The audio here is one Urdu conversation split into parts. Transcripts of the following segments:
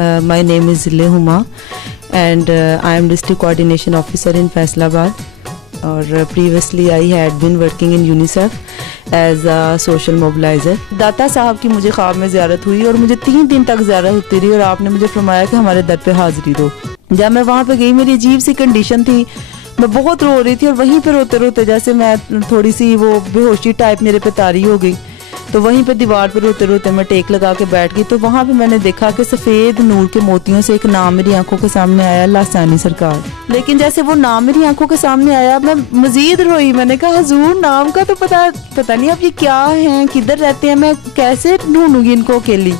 My name is Zille Huma and I am District Coordination Officer in Faisalabad. اور previously I had been working in UNICEF as a social mobilizer. Data Sahib کی مجھے خواب میں زیارت ہوئی اور مجھے 3 دن تک زیارت ہوتی رہی اور آپ نے مجھے فرمایا کہ ہمارے در پہ حاضری دو. جب میں وہاں پہ گئی میری عجیب سی کنڈیشن تھی, میں بہت رو رہی تھی اور وہیں پہ روتے روتے جیسے میں تھوڑی سی وہ بے ہوشی ٹائپ میرے پہ طاری ہو گئی, تو وہیں پہ دیوار پہ روتے روتے میں ٹیک لگا کے بیٹھ گئی. تو وہاں پہ میں نے دیکھا کہ سفید نور کے موتیوں سے ایک نام میری آنکھوں کے سامنے آیا, لاسانی سرکار. لیکن جیسے وہ نام میری آنکھوں کے سامنے آیا میں مزید روئی. میں نے کہا حضور نام کا تو پتہ نہیں اب یہ کیا ہیں, کدھر رہتے ہیں, میں کیسے ڈھونڈوں گی ان کو اکیلی.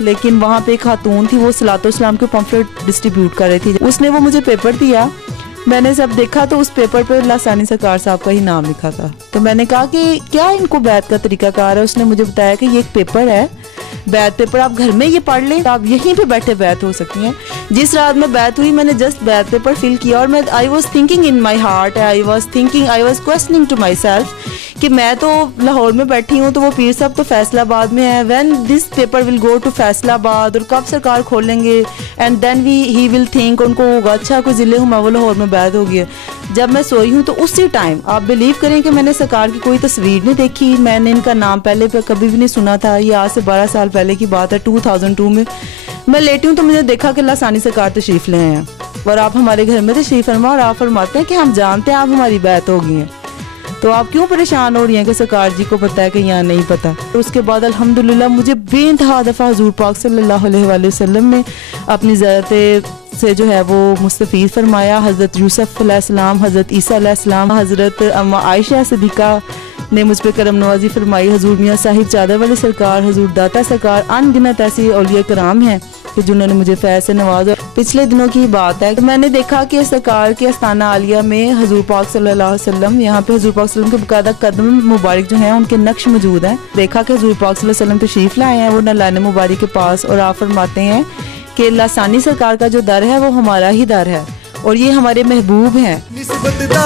لیکن وہاں پہ ایک خاتون تھی, وہ صلاۃ والسلام کے پمفلٹ ڈسٹریبیوٹ کر رہی تھی. اس نے وہ مجھے پیپر دیا, میں نے سب دیکھا تو اس پیپر پہ لاسانی سرکار صاحب کا ہی نام لکھا تھا. تو میں نے کہا کہ کیا ان کو بیعت کا طریقہ کار ہے. اس نے مجھے بتایا کہ یہ ایک پیپر ہے, بیعت پیپر, آپ گھر میں یہ پڑھ لیں, آپ یہیں پہ بیٹھے بیعت ہو سکتی ہیں. جس رات میں بیعت ہوئی میں نے جسٹ بیعت پیپر فل کیا اور میں I was thinking in my heart, I was questioning to myself کہ میں تو لاہور میں بیٹھی ہوں, تو وہ پیر صاحب تو فیصل آباد میں ہے. when this paper will go to Faisal آباد, اور کب سرکار کھولیں گے, and then he will think, ان کو ہوگا اچھا کوئی ضلع ہما وہ لاہور میں بیعت ہو گیا. جب میں سوئی ہوں تو اسی ٹائم آپ بلیو کریں کہ میں نے سرکار کی کوئی تصویر نہیں دیکھی, میں نے ان کا نام پہلے پہ کبھی بھی نہیں سنا تھا. یہ آج سے 12 سال پہلے کی بات ہے, 2002 میں لیٹی ہوں تو مجھے دیکھا کہ لاسانی سرکار تشریف لے ہیں اور آپ ہمارے گھر میں تشریف فرما, اور آپ فرماتے ہیں کہ ہم جانتے ہیں آپ ہماری بیعت ہو گئی ہیں, تو آپ کیوں پریشان ہو رہی ہیں کہ سرکار جی کو پتہ ہے کہ یہاں نہیں پتہ. اس کے بعد الحمدللہ مجھے بے انتہا دفعہ حضور پاک صلی اللہ علیہ وآلہ وسلم نے اپنی زیارت سے جو ہے وہ مستفید فرمایا. حضرت یوسف علیہ السلام, حضرت عیسیٰ علیہ السلام, حضرت عائشہ صدیقہ نے مجھ پہ کرم نوازی فرمائی, حضور میاں صاحب چادر والے سرکار, حضور داتا سرکار, ان گنت ایسی اولیاء کرام ہیں کہ جنہوں نے مجھے فیض سے نوازا. پچھلے دنوں کی بات ہے کہ میں نے دیکھا کہ سرکار کے استانہ عالیہ میں حضور پاک صلی اللہ علیہ وسلم, یہاں پہ حضور پاک صلی اللہ علیہ وسلم کے باقاعدہ قدم مبارک جو ہیں ان کے نقش موجود ہیں. دیکھا کہ حضور پاک صلی اللہ علیہ وسلم تشریف لائے ہیں وہ نالان مبارک کے پاس, اور آپ فرماتے ہیں کہ لاسانی سرکار کا جو در ہے وہ ہمارا ہی در ہے اور یہ ہمارے محبوب ہیں.